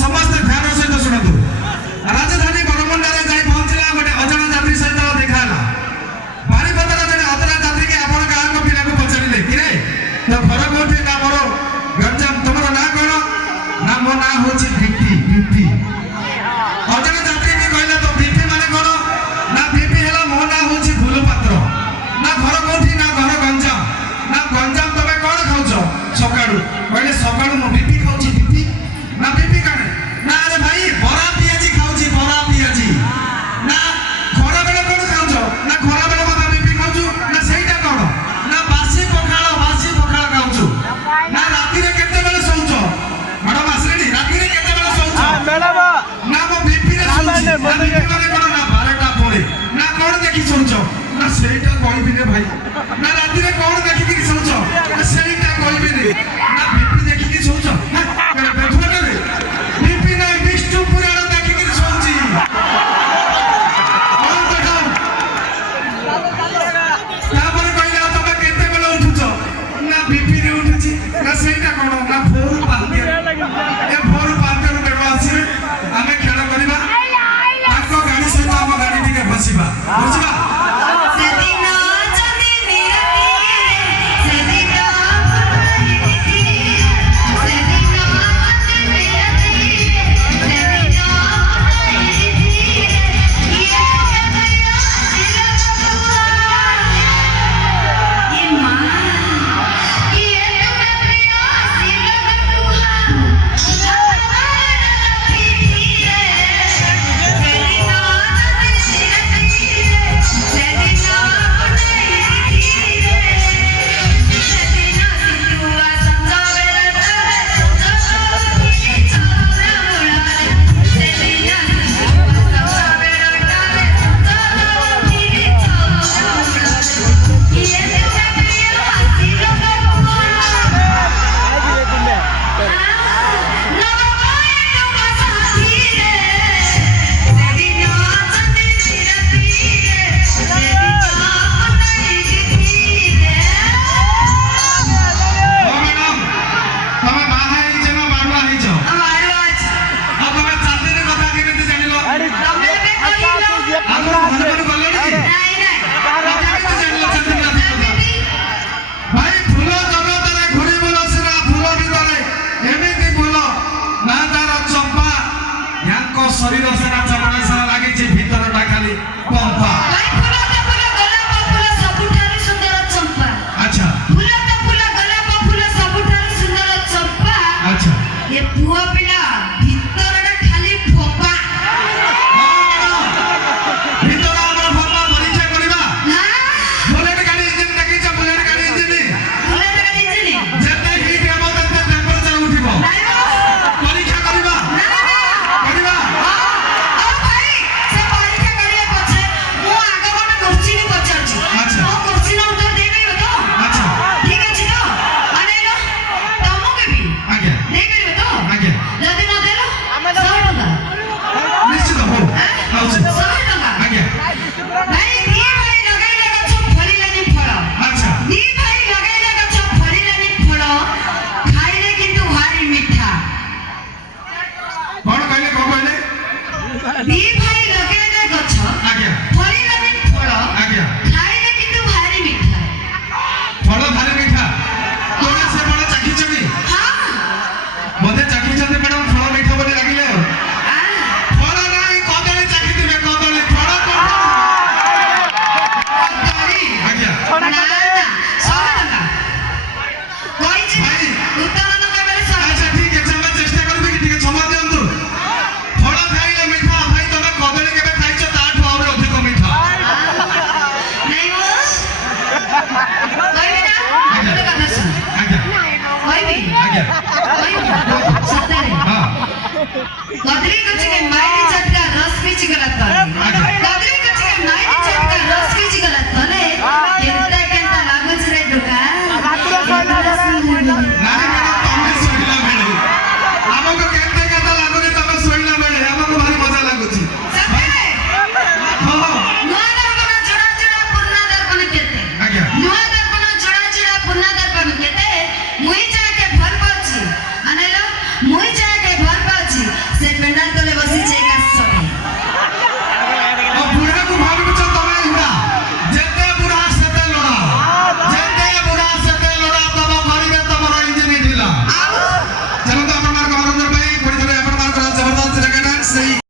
समस्त ध्यान सहित शुणु राजधानी बरमुंडा जाई पहुंचला गोटे अजଣା यात्री सहित देखाला बारीपदार जने अजଣା यात्री के आपण गाँ को पिला को पचारिले कि रे तो घर कोठी ना मोर गंजाम तुमर ना कोन ना मो ना होची बीपी बीपी अजଣା यात्री के कहला तो बीपी माने कोन ना बीपी हैला मो ना होची फूल पात्र ना घर कोठी ना घर गंजाम तबे कोन खाउछो सकाळू कहले सकाळू मो बीपी खाउची बीपी ना बीपी काने ना अरे भाई बरा पियाजी खाउची बरा पियाजी ना घर बेले कोन खाउछो ना घर बेले मो बीपी खाउछु ना सेइटा कोन ना बासी पखाळ खाउछु ना राती रे केते बेले सोउछो मैडम आसरेनी राती रे केते बेले सोउछो मैडम ना मो बीपी रे सोउची ना बीपी माने कोन ना 12टा परे ना कोन देखि सोउछो ना सेइटा कहबी रे भाई ना राती रे कोन देखि कि सोउछो ना सेइटा कहबी रे ना बीपी देखि कि सोउछो ना बेठुआ रे बीपी ना विष्णु पुराण देखि कि सोउची और देखो तापर कहला तबे केते बेले उठुछो ना बीपी रे उठुची ना सेइटा कोन ना भोर पाते ए भोर पाते रे देखो आसी आमे खेल करिबा ताको गाड़ी सहित हम गाड़ी टिके बसिबा बुझिबा शरीर सारा चमड़ा सारा लागे जे भीतरटा खाली पंपा भाई फूल गोलाप फूल सबुठारु सुंदर चंपा अच्छा फूल गोलाप फूल सबुठारु सुंदर चंपा अच्छा ये पुआ पिला भीतरटा खाली फोपा भीतर हमरा फोपा परीक्षा करबा हां बुलेट गाड़ी इंजन देखि छ बुलेट गाड़ी इंजन जते हिट हेबो तते टेम्परेचर उठिबो परीक्षा करबा करबा कदली